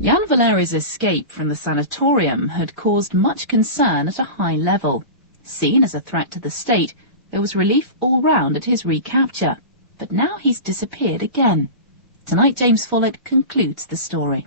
Jan Valeri's escape from the sanatorium had caused much concern at a high level. Seen as a threat to the state, there was relief all round at his recapture. But now he's disappeared again. Tonight, James Follett concludes the story.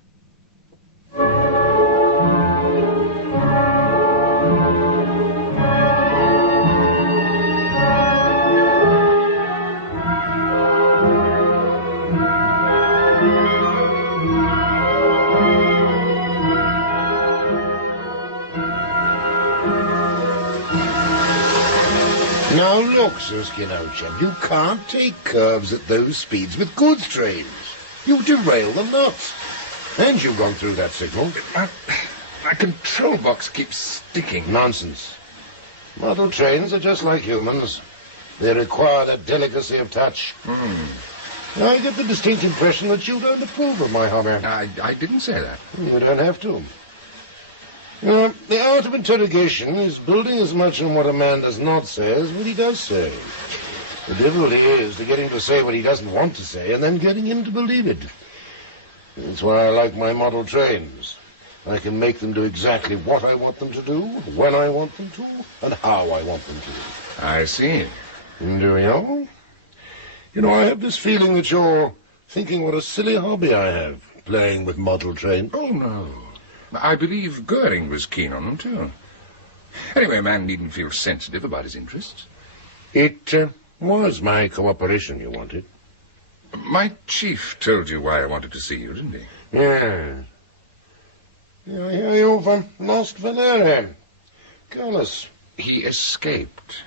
Now look, Suskin, old chap, you can't take curves at those speeds with goods trains. You derail the nuts. And you've gone through that signal. My control box keeps sticking. Nonsense. Model trains are just like humans. They require that delicacy of touch. I get the distinct impression that you don't approve of my hobby. I didn't say that. You don't have to. The art of interrogation is building as much on what a man does not say as what he does say. The difficulty is to get him to say what he doesn't want to say and then getting him to believe it. That's why I like my model trains. I can make them do exactly what I want them to do, when I want them to, and how I want them to. I see. Do you? You know, I have this feeling that you're thinking what a silly hobby I have, playing with model trains. Oh, no. I believe Goering was keen on them, too. Anyway, a man needn't feel sensitive about his interests. It was my cooperation you wanted. My chief told you why I wanted to see you, didn't he? Yes. I hear you've lost Valeri. Careless. He escaped.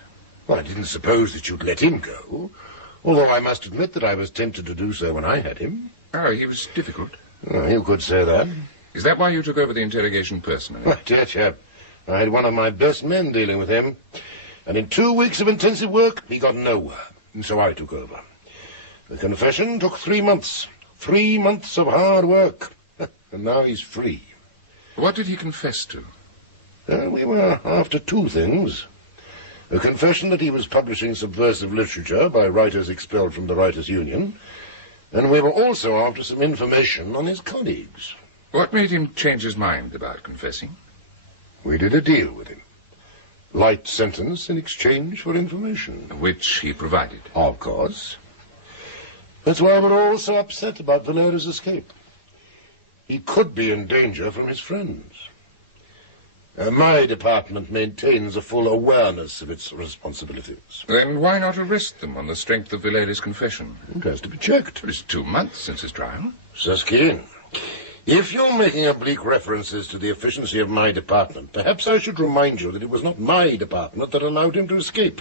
Well, I didn't suppose that you'd let him go, although I must admit that I was tempted to do so when I had him. Oh, he was difficult. Oh, you could say that. Is that why you took over the interrogation personally? My dear chap, I had one of my best men dealing with him, and in 2 weeks of intensive work, he got nowhere, and so I took over. The confession took 3 months. 3 months of hard work, and now he's free. What did he confess to? We were after 2 things. A confession that he was publishing subversive literature by writers expelled from the Writers' Union, and we were also after some information on his colleagues. What made him change his mind about confessing? We did a deal with him. Light sentence in exchange for information. Which he provided. Of course. That's why we're all so upset about Valeri's escape. He could be in danger from his friends. My department maintains a full awareness of its responsibilities. Then why not arrest them on the strength of Valeri's confession? It has to be checked. It's 2 months since his trial. Suskin, if you're making oblique references to the efficiency of my department, perhaps I should remind you that it was not my department that allowed him to escape.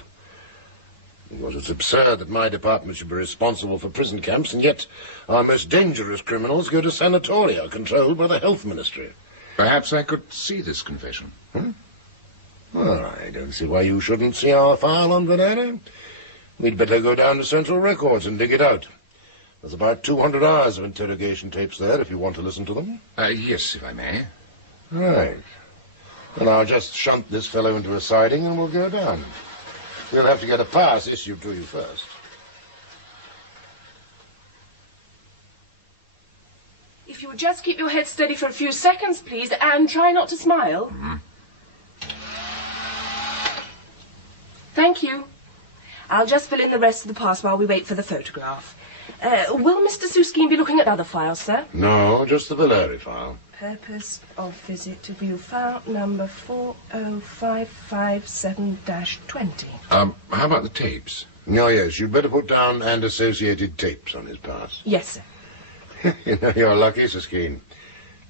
Because it's absurd that my department should be responsible for prison camps, and yet our most dangerous criminals go to sanatoria controlled by the health ministry. Perhaps I could see this confession. Well, I don't see why you shouldn't see our file on Valeri. We'd better go down to Central Records and dig it out. There's about 200 hours of interrogation tapes there, if you want to listen to them. Yes, if I may. Right. Then I'll just shunt this fellow into a siding and we'll go down. We'll have to get a pass issued to you first. If you would just keep your head steady for a few seconds, please, and try not to smile. Thank you. I'll just fill in the rest of the pass while we wait for the photograph. Will Mr. Suskin be looking at other files, sir? No, just the Valeri file. Purpose of visit to view file number 40557-20. How about the tapes? Oh, yes, you'd better put down and associated tapes on his pass. Yes, sir. You know, you're lucky, Suskin.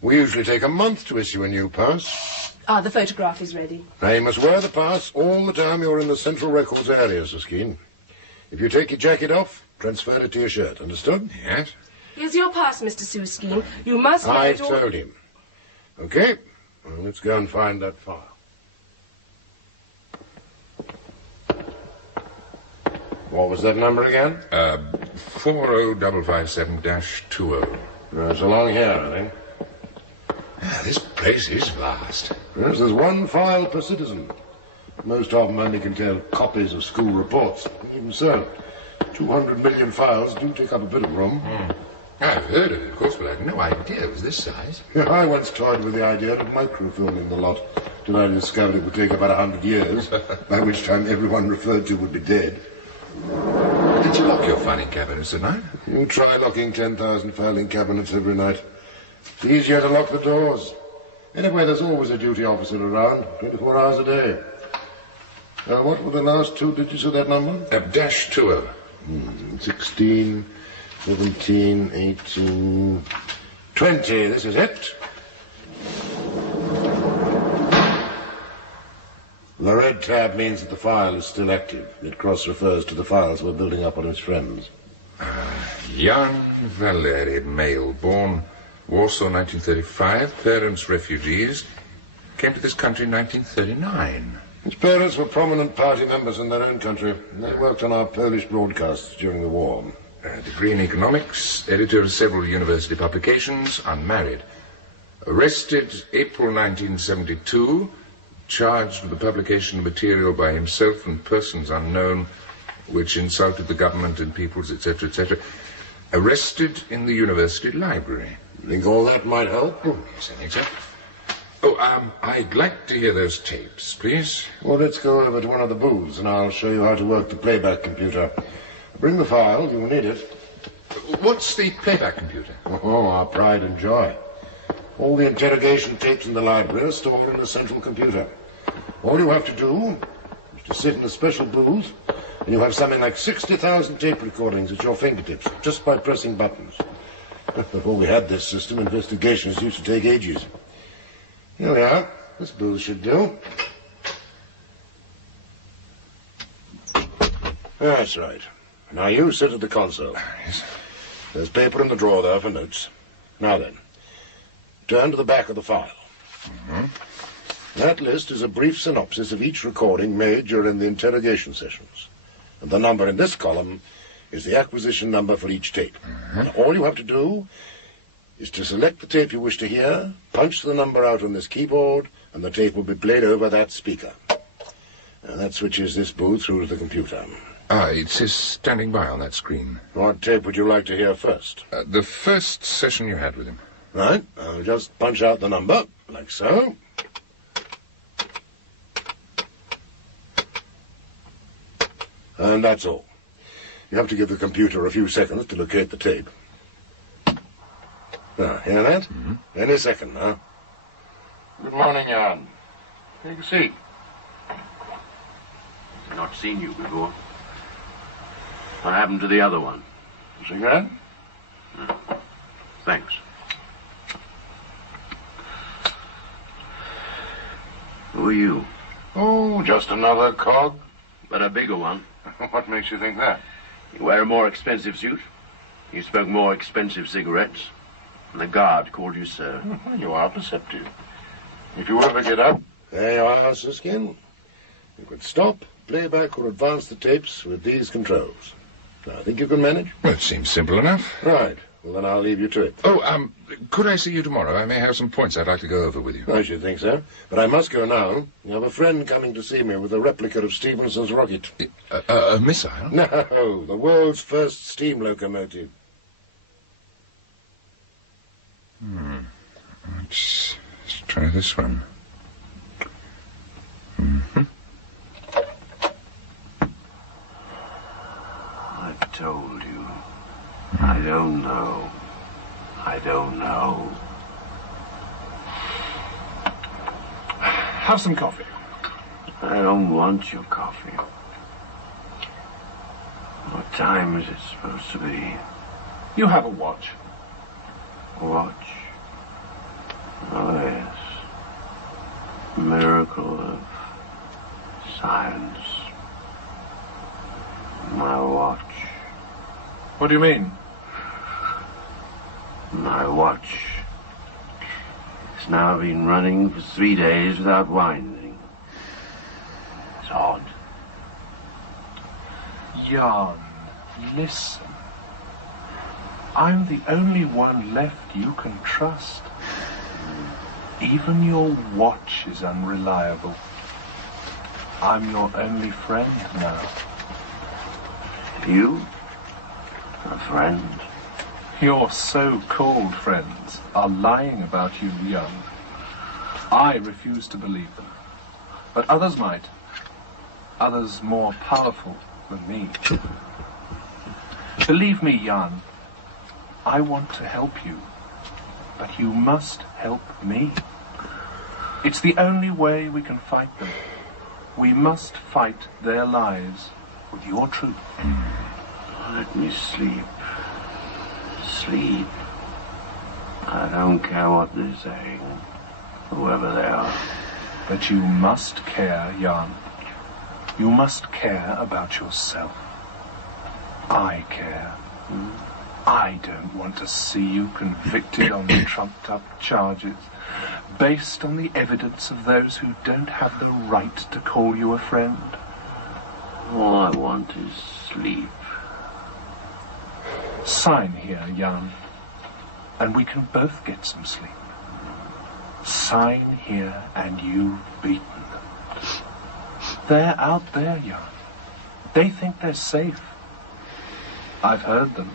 We usually take a month to issue a new pass. The photograph is ready. Now, you must wear the pass all the time you're in the Central Records area, Suskin. If you take your jacket off, transfer it to your shirt, understood? Yes. Here's your pass, Mr. Suskin. You must wear I've it all... told him. Okay, well, let's go and find that file. What was that number again? 40557-20. It's along here, I think. This place is vast. Yes, there's one file per citizen. Most of them only contain copies of school reports. Even so, 200 million files do take up a bit of room. I've heard of it, of course, but I had no idea it was this size. Yeah, I once toyed with the idea of microfilming the lot, till I discovered it would take about 100 years, by which time everyone referred to would be dead. Did you lock your filing cabinets at night? You try locking 10,000 filing cabinets every night. It's easier to lock the doors. Anyway, there's always a duty officer around, 24 hours a day. What were the last 2 digits of that number? Dash 20. 16, 17, 18, 20. This is it. The red tab means that the file is still active. It cross-refers to the files we're building up on his friends. Jan Valeri, male, born Warsaw, 1935, parents refugees, came to this country in 1939. His parents were prominent party members in their own country. They worked on our Polish broadcasts during the war. Degree in economics, editor of several university publications, unmarried. Arrested April 1972, charged with the publication of material by himself and persons unknown which insulted the government and peoples, etc., etc. Arrested in the university library. Think all that might help? Yes, I think so. Oh, I'd like to hear those tapes, please. Well, let's go over to one of the booths and I'll show you how to work the playback computer. Bring the file, you'll need it. What's the playback computer? Oh, our pride and joy. All the interrogation tapes in the library are stored in a central computer. All you have to do is to sit in a special booth and you have something like 60,000 tape recordings at your fingertips, just by pressing buttons. Before we had this system, investigations used to take ages. Here we are. This booth should do. That's right. Now you sit at the console. Yes. There's paper in the drawer there for notes. Now then, turn to the back of the file. That list is a brief synopsis of each recording made during the interrogation sessions. And the number in this column is the acquisition number for each tape. Now, all you have to do is to select the tape you wish to hear, punch the number out on this keyboard, and the tape will be played over that speaker. That switches this booth through to the computer. It says standing by on that screen. What tape would you like to hear first? The first session you had with him. Right, I'll just punch out the number, like so. And that's all. You have to give the computer a few seconds to locate the tape. Now, hear that? Any second now. Good morning, Jan. Take a seat. I've not seen you before. What happened to the other one? A cigarette? Thanks. Who are you? Oh, just another cog. But a bigger one. What makes you think that? You wear a more expensive suit. You smoke more expensive cigarettes. And the guard called you sir. Well, you are perceptive. If you ever get up... There you are, Suskin. You could stop, play back, or advance the tapes with these controls. Now, I think you can manage? Well, it seems simple enough. Right. Well, then I'll leave you to it. Oh, could I see you tomorrow? I may have some points I'd like to go over with you. I should think so. But I must go now. You have a friend coming to see me with a replica of Stephenson's rocket. A missile? No, the world's first steam locomotive. Let's try this one. I've told you. I don't know. I don't know. Have some coffee. I don't want your coffee. What time is it supposed to be? You have a watch. Watch. Oh, yes. Miracle of science. My watch. What do you mean? My watch. It's now been running for 3 days without winding. It's odd. Jan, listen. I'm the only one left you can trust. Even your watch is unreliable. I'm your only friend now. You? A friend? Your so-called friends are lying about you, Jan. I refuse to believe them. But others might. Others more powerful than me. Believe me, Jan, I want to help you. But you must help me. It's the only way we can fight them. We must fight their lies with your truth. Let me sleep. Sleep. I don't care what they're saying, whoever they are. But you must care, Jan. You must care about yourself. I care. I don't want to see you convicted on trumped-up charges, based on the evidence of those who don't have the right to call you a friend. All I want is sleep. Sign here, Jan, and we can both get some sleep. Sign here, and you've beaten them. They're out there, Jan. They think they're safe. I've heard them.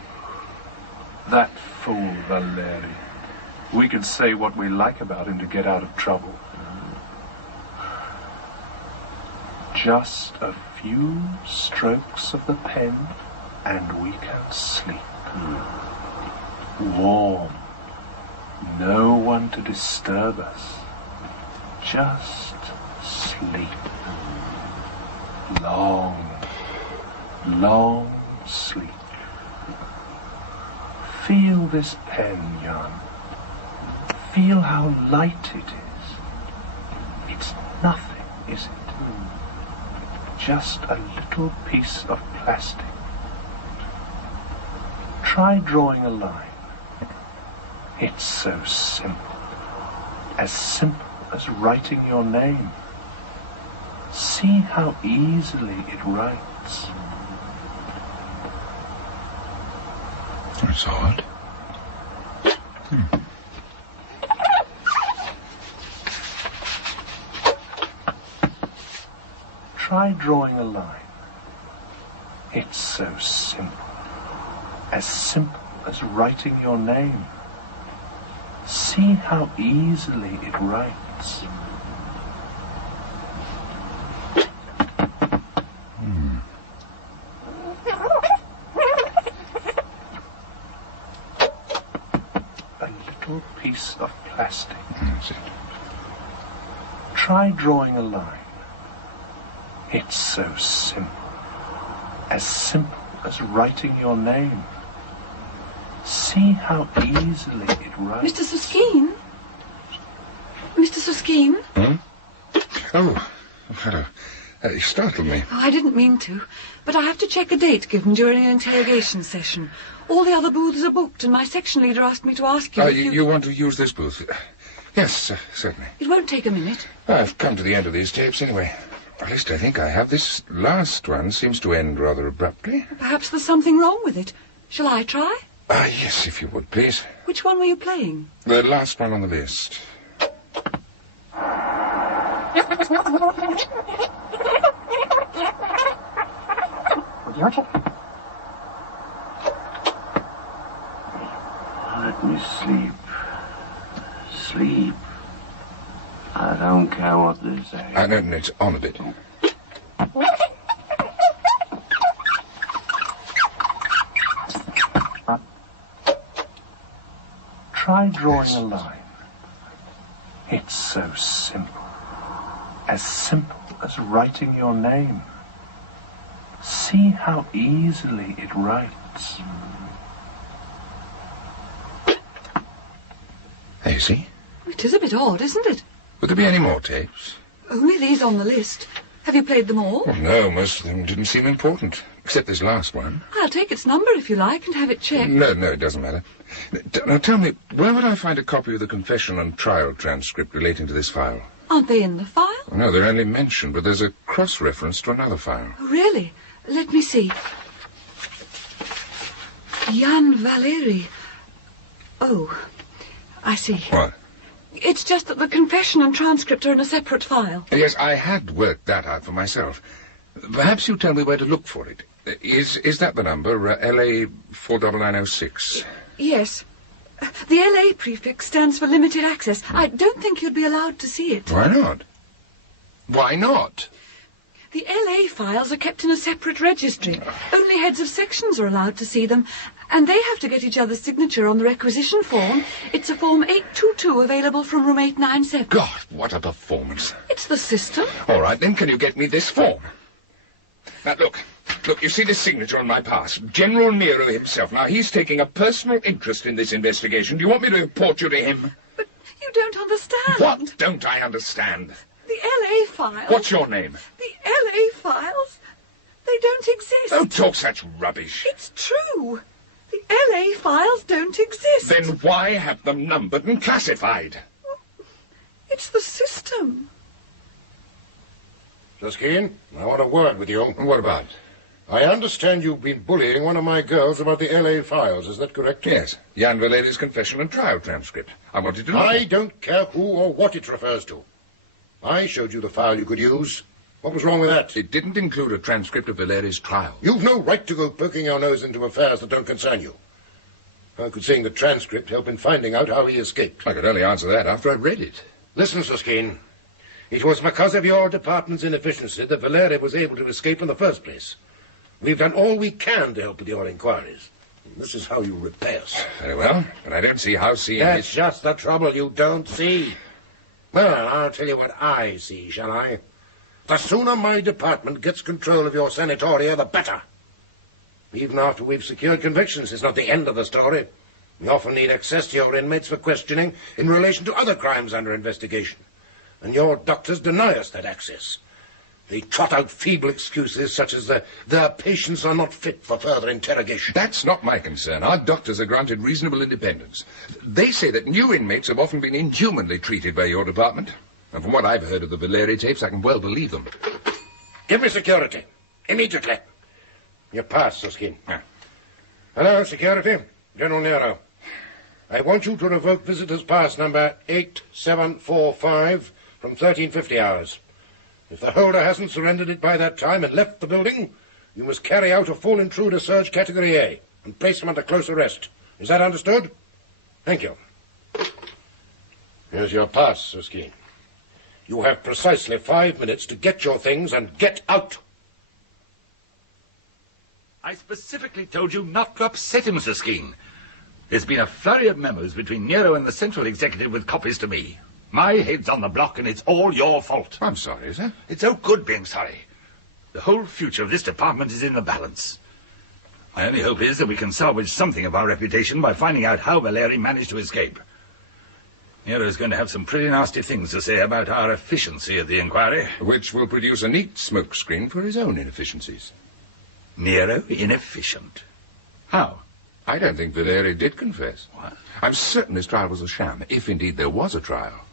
That fool, Valeri. We can say what we like about him to get out of trouble. Just a few strokes of the pen, and we can sleep. Warm. No one to disturb us. Just sleep. Long, long sleep. Feel this pen, Jan. Feel how light it is. It's nothing, is it? Just a little piece of plastic. Try drawing a line. It's so simple. As simple as writing your name. See how easily it writes. That's odd. Try drawing a line. It's so simple. As simple as writing your name. See how easily it writes. A little piece of plastic. That's it. Try drawing a line. It's so simple. As simple as writing your name. See how easily it writes. Mr. Suskeen? Mr. Suskeen? Oh, hello. You startled me. Oh, I didn't mean to, but I have to check a date given during an interrogation session. All the other booths are booked, and my section leader asked me to ask you if You want to use this booth? Yes, certainly. It won't take a minute. I've come to the end of these tapes anyway. At least I think I have. This last one seems to end rather abruptly. Perhaps there's something wrong with it. Shall I try? Yes, if you would, please. Which one were you playing? The last one on the list. Let me sleep. Sleep. I don't care what they say. No, it's on a bit. Try drawing a line. It's so simple. As simple as writing your name. See how easily it writes. There, you see? It is a bit odd, isn't it? Would there be any more tapes? Only these on the list. Have you played them all? Well, no, most of them didn't seem important. Except this last one. I'll take its number if you like and have it checked. No, it doesn't matter. Now tell me, where would I find a copy of the confession and trial transcript relating to this file? Aren't they in the file? No, they're only mentioned, but there's a cross-reference to another file. Oh, really? Let me see. Jan Valeri. Oh, I see. What? It's just that the confession and transcript are in a separate file. Yes, I had worked that out for myself. Perhaps you tell me where to look for it. Is that the number, LA 49906? Yes. The LA prefix stands for limited access. I don't think you'd be allowed to see it. Why not? Why not? The LA files are kept in a separate registry. Only heads of sections are allowed to see them, and they have to get each other's signature on the requisition form. It's a Form 822 available from room 897. God, what a performance. It's the system. All right, then, can you get me this form? Now, look, you see this signature on my pass? General Nero himself. Now, he's taking a personal interest in this investigation. Do you want me to report you to him? But you don't understand. What don't I understand? The LA files... What's your name? The LA files, they don't exist. Don't talk such rubbish. It's true. The LA files don't exist. Then why have them numbered and classified? It's the system. Suskeen, I want a word with you. What about? I understand you've been bullying one of my girls about the LA files. Is that correct? Yes. Jan Valeri's confession and trial transcript. I wanted to know. I don't care who or what it refers to. I showed you the file you could use. What was wrong with that? It didn't include a transcript of Valeri's trial. You've no right to go poking your nose into affairs that don't concern you. How could seeing the transcript help in finding out how he escaped? I could only answer that after I'd read it. Listen, Suskeen. It was because of your department's inefficiency that Valeri was able to escape in the first place. We've done all we can to help with your inquiries. This is how you repay us. Very well, but I don't see how seeing That's his... just the trouble you don't see. Well, I'll tell you what I see, shall I? The sooner my department gets control of your sanatoria, the better. Even after we've secured convictions, it's not the end of the story. We often need access to your inmates for questioning in relation to other crimes under investigation. And your doctors deny us that access. They trot out feeble excuses such as their patients are not fit for further interrogation. That's not my concern. Our doctors are granted reasonable independence. They say that new inmates have often been inhumanly treated by your department. And from what I've heard of the Valeri tapes, I can well believe them. Give me security. Immediately. Your pass, Suskeen. Ah. Hello, security. General Nero. I want you to revoke visitor's pass number 8745 from 1350 hours. If the holder hasn't surrendered it by that time and left the building, you must carry out a full intruder search category A and place him under close arrest. Is that understood? Thank you. Here's your pass, Suskeen. You have precisely 5 minutes to get your things and get out. I specifically told you not to upset him, Suskeen. There's been a flurry of memos between Nero and the Central Executive with copies to me. My head's on the block, and it's all your fault. I'm sorry, sir. It's no good being sorry. The whole future of this department is in the balance. My only hope is that we can salvage something of our reputation by finding out how Valeri managed to escape. Nero's going to have some pretty nasty things to say about our efficiency at the inquiry. Which will produce a neat smokescreen for his own inefficiencies. Nero inefficient? How? I don't think Valeri did confess. What? I'm certain his trial was a sham, if indeed there was a trial.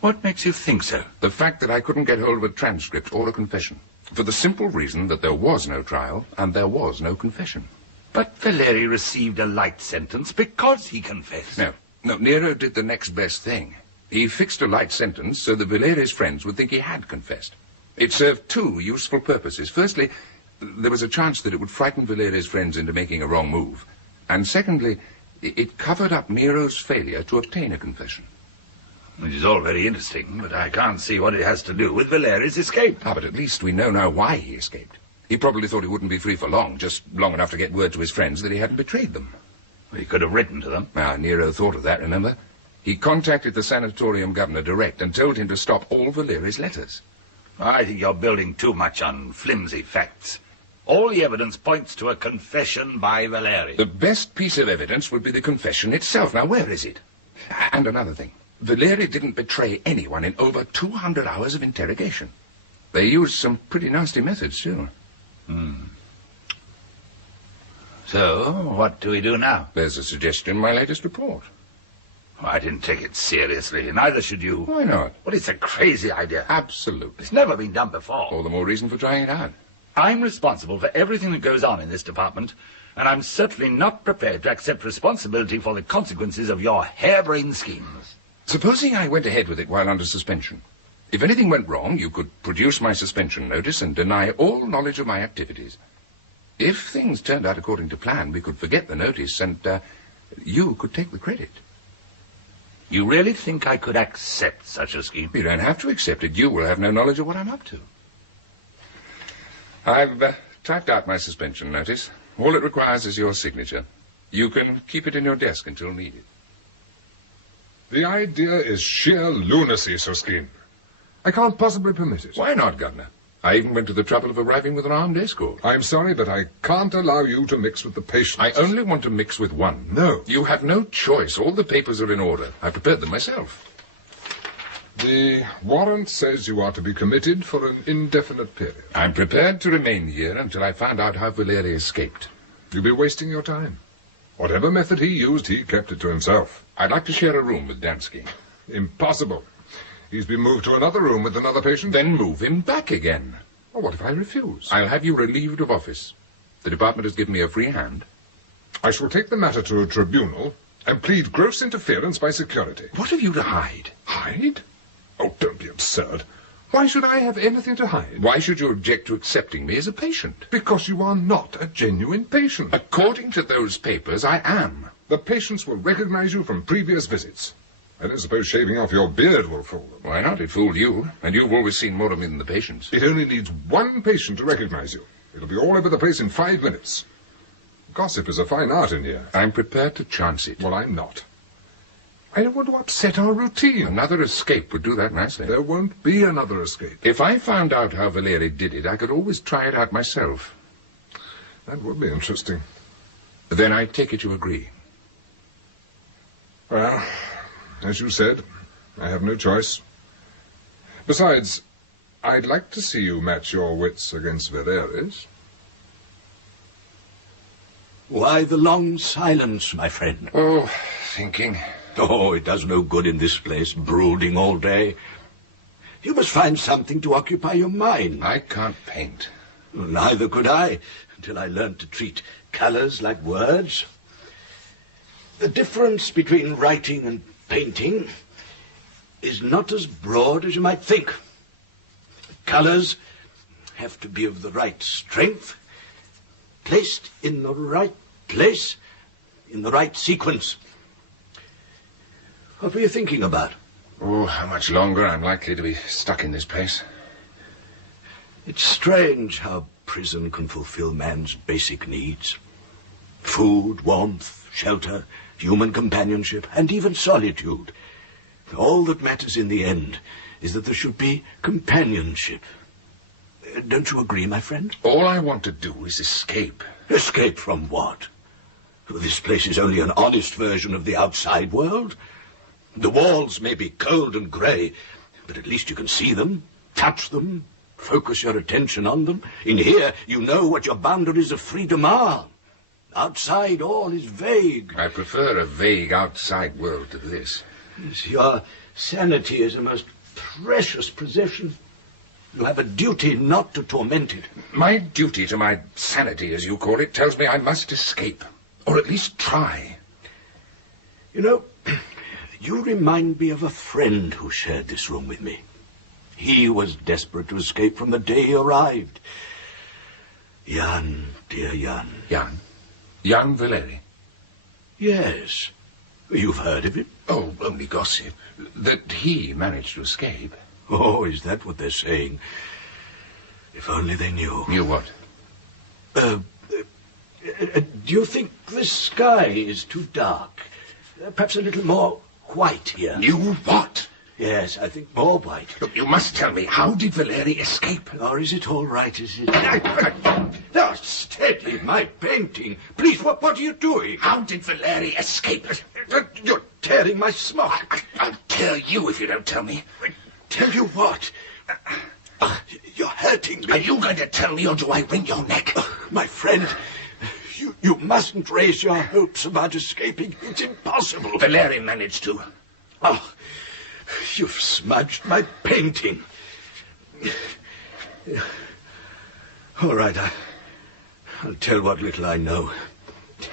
What makes you think so? The fact that I couldn't get hold of a transcript or a confession. For the simple reason that there was no trial and there was no confession. But Valeri received a light sentence because he confessed. No, Nero did the next best thing. He fixed a light sentence so that Valeri's friends would think he had confessed. It served two useful purposes. Firstly, there was a chance that it would frighten Valeri's friends into making a wrong move. And secondly, it covered up Nero's failure to obtain a confession. Which is all very interesting, but I can't see what it has to do with Valeri's escape. But at least we know now why he escaped. He probably thought he wouldn't be free for long, just long enough to get word to his friends that he hadn't betrayed them. He could have written to them. Nero thought of that, remember? He contacted the sanatorium governor direct and told him to stop all Valeri's letters. I think you're building too much on flimsy facts. All the evidence points to a confession by Valeri. The best piece of evidence would be the confession itself. Now, where is it? And another thing. Valeri didn't betray anyone in over 200 hours of interrogation. They used some pretty nasty methods, too. So, what do we do now? There's a suggestion in my latest report. I didn't take it seriously, neither should you. Why not? Well, it's a crazy idea. Absolutely. It's never been done before. All the more reason for trying it out. I'm responsible for everything that goes on in this department, and I'm certainly not prepared to accept responsibility for the consequences of your harebrained schemes. Supposing I went ahead with it while under suspension. If anything went wrong, you could produce my suspension notice and deny all knowledge of my activities. If things turned out according to plan, we could forget the notice and You could take the credit. You really think I could accept such a scheme? You don't have to accept it. You will have no knowledge of what I'm up to. I've typed out my suspension notice. All it requires is your signature. You can keep it in your desk until needed. The idea is sheer lunacy, Suskin. I can't possibly permit it. Why not, Governor? I even went to the trouble of arriving with an armed escort. I'm sorry, but I can't allow you to mix with the patients. I only want to mix with one. No. You have no choice. All the papers are in order. I prepared them myself. The warrant says you are to be committed for an indefinite period. I'm prepared to remain here until I find out how Valeri escaped. You'll be wasting your time. Whatever method he used, he kept it to himself. I'd like to share a room with Dansky. Impossible. He's been moved to another room with another patient. Then move him back again. Well, what if I refuse? I'll have you relieved of office. The department has given me a free hand. I shall take the matter to a tribunal and plead gross interference by security. What have you to hide? Hide? Oh, don't be absurd. Why should I have anything to hide? Why should you object to accepting me as a patient? Because you are not a genuine patient. According to those papers, I am. The patients will recognize you from previous visits. I don't suppose shaving off your beard will fool them. Why not? It fooled you. And you've always seen more of me than the patients. It only needs one patient to recognize you. It'll be all over the place in 5 minutes. Gossip is a fine art in here. I'm prepared to chance it. Well, I'm not. I don't want to upset our routine. Another escape would do that nicely. There won't be another escape. If I found out how Valeri did it, I could always try it out myself. That would be interesting. Then I take it you agree. Well, as you said, I have no choice. Besides, I'd like to see you match your wits against Valeri's. Why the long silence, my friend? Oh, thinking. Oh, it does no good in this place, brooding all day. You must find something to occupy your mind. I can't paint. Neither could I, until I learned to treat colors like words. The difference between writing and painting is not as broad as you might think. Colors have to be of the right strength, placed in the right place, in the right sequence. What were you thinking about? Oh, how much longer I'm likely to be stuck in this place. It's strange how prison can fulfill man's basic needs. Food, warmth, shelter, human companionship, and even solitude. All that matters in the end is that there should be companionship. Don't you agree, my friend? All I want to do is escape. Escape from what? This place is only an honest version of the outside world. The walls may be cold and grey, but at least you can see them, touch them, focus your attention on them. In here, you know what your boundaries of freedom are. Outside, all is vague. I prefer a vague outside world to this. Yes, your sanity is a most precious possession. You have a duty not to torment it. My duty to my sanity, as you call it, tells me I must escape, or at least try. You know, you remind me of a friend who shared this room with me. He was desperate to escape from the day he arrived. Jan, dear Jan. Jan? Jan Valeri? Yes. You've heard of it? Oh, only gossip. That he managed to escape. Oh, is that what they're saying? If only they knew. Knew what? Do you think the sky is too dark? Perhaps a little more white here. Knew what? Yes, I think more white. Look, you must tell me, how did Valeri escape? Or is it all right, is it? Now, steady, my painting. Please, what are you doing? How did Valeri escape? You're tearing my smock. I'll tell you if you don't tell me. Tell you what? You're hurting me. Are you going to tell me, or do I wring your neck? My friend, you mustn't raise your hopes about escaping. It's impossible. Valeri managed to. Oh, you've smudged my painting. All right, I'll tell what little I know.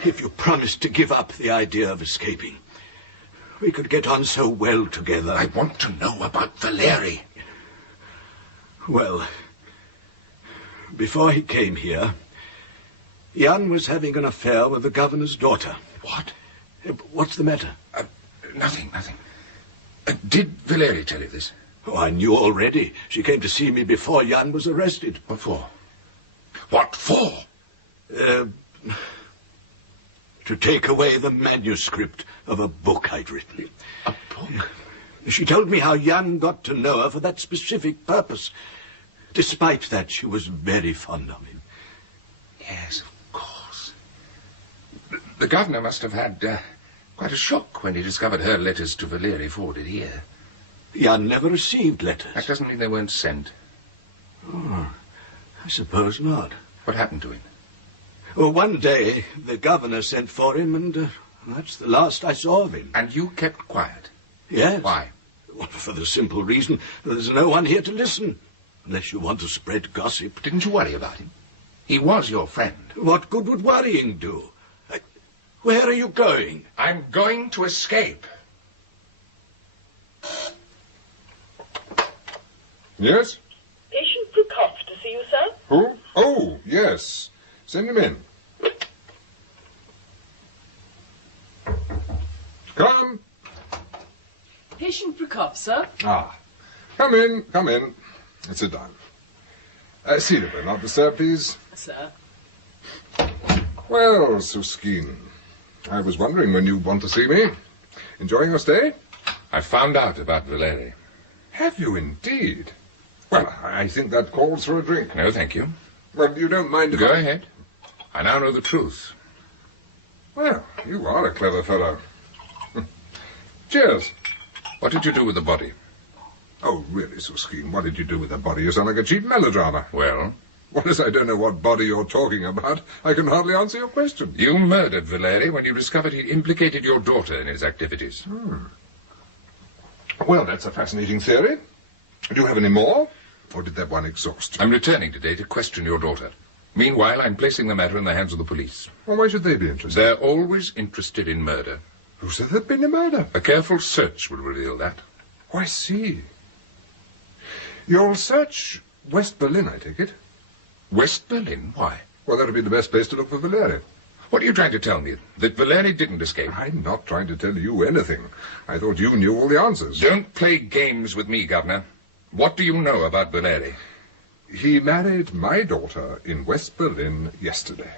If you promise to give up the idea of escaping, we could get on so well together. I want to know about Valeri. Well, before he came here, Jan was having an affair with the governor's daughter. What? What's the matter? Nothing. Did Valeri tell you this? Oh, I knew already. She came to see me before Jan was arrested. What for? What for? To take away the manuscript of a book I'd written. A book? She told me how Jan got to know her for that specific purpose. Despite that, she was very fond of him. Yes, of course. The governor must have had quite a shock when he discovered her letters to Valeri forwarded here. Jan never received letters. That doesn't mean they weren't sent. Oh, I suppose not. What happened to him? Well, one day, the governor sent for him, and that's the last I saw of him. And you kept quiet? Yes. Why? Well, for the simple reason that there's no one here to listen. Unless you want to spread gossip. Didn't you worry about him? He was your friend. What good would worrying do? Where are you going? I'm going to escape. Yes? Patient Prukov to see you, sir. Who? Oh, yes. Send him in. Come. Patient Prukov, sir. Ah. Come in. Sit down. Asylum, not disturb, please. Sir. Well, Suskin, I was wondering when you'd want to see me. Enjoying your stay? I found out about Valeri. Have you indeed? Well, I think that calls for a drink. No, thank you. Well, you don't mind if Go ahead. I now know the truth. Well, you are a clever fellow. Cheers. What did you do with the body? Oh, really, Suskin, what did you do with the body? You sound like a cheap melodrama. Well? Well, as I don't know what body you're talking about, I can hardly answer your question. You murdered Valeri when you discovered he'd implicated your daughter in his activities. Well, that's a fascinating theory. Do you have any more? Or did that one exhaust you? I'm returning today to question your daughter. Meanwhile, I'm placing the matter in the hands of the police. Well, why should they be interested? They're always interested in murder. Who said there'd been a murder? A careful search will reveal that. Oh, I see. You'll search West Berlin, I take it? West Berlin? Why? Well, that'll be the best place to look for Valeri. What are you trying to tell me? That Valeri didn't escape? I'm not trying to tell you anything. I thought you knew all the answers. Don't play games with me, Governor. What do you know about Valeri? He married my daughter in West Berlin yesterday.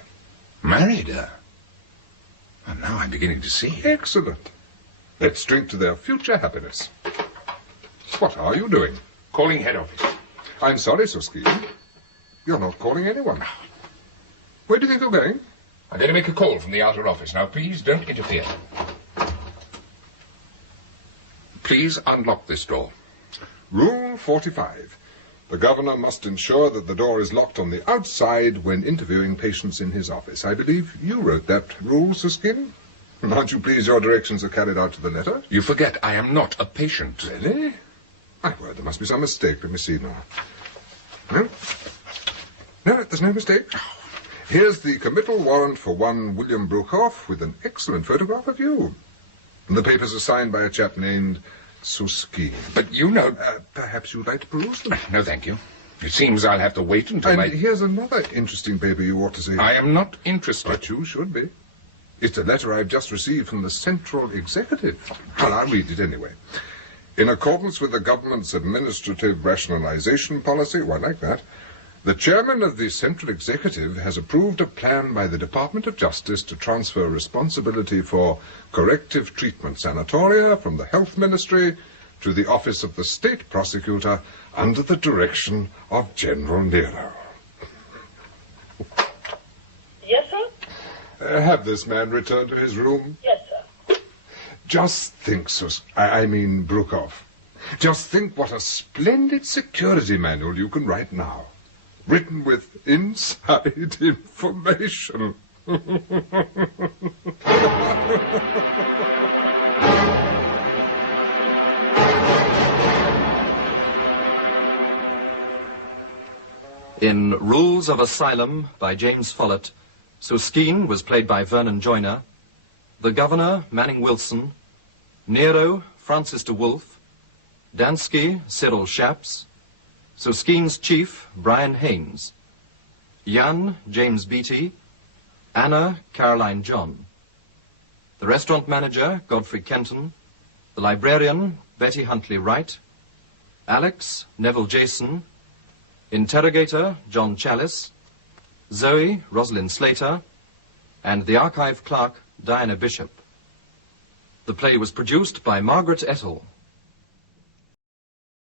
Married her? And now I'm beginning to see. Excellent. Let's drink to their future happiness. What are you doing? Calling head office. I'm sorry, Suskin. You're not calling anyone. Where do you think you're going? I'm going to make a call from the outer office. Now, please don't interfere. Please unlock this door. Rule 45. The governor must ensure that the door is locked on the outside when interviewing patients in his office. I believe you wrote that rule, Suskin. Aren't you pleased your directions are carried out to the letter? You forget I am not a patient. Really? My word, there must be some mistake. Let me see now. No, there's no mistake. Here's the committal warrant for one William Bruckhoff with an excellent photograph of you. And the papers are signed by a chap named Suskin. But you know... perhaps you'd like to peruse them? No, thank you. It seems I'll have to wait until And here's another interesting paper you ought to see. I am not interested. But you should be. It's a letter I've just received from the Central Executive. Well, I'll read it anyway. In accordance with the government's administrative rationalization policy, I like that, the chairman of the Central Executive has approved a plan by the Department of Justice to transfer responsibility for corrective treatment sanatoria from the Health Ministry to the Office of the State Prosecutor under the direction of General Nero. Yes, sir? Have this man returned to his room? Yes, sir. Just think, Bruckhoff. Just think what a splendid security manual you can write now. Written with inside information. In Rules of Asylum by James Follett, Suskin was played by Vernon Joyner, the Governor, Manning Wilson, Nero, Francis de Wolfe, Dansky, Cyril Shaps, Suskin's chief, Brian Haynes, Jan, James Beattie, Anna, Caroline John. the restaurant manager, Godfrey Kenton, the librarian, Betty Huntley Wright, Alex, Neville Jason, interrogator, John Challis, Zoe, Rosalind Slater, and the archive clerk, Diana Bishop. The play was produced by Margaret Ettle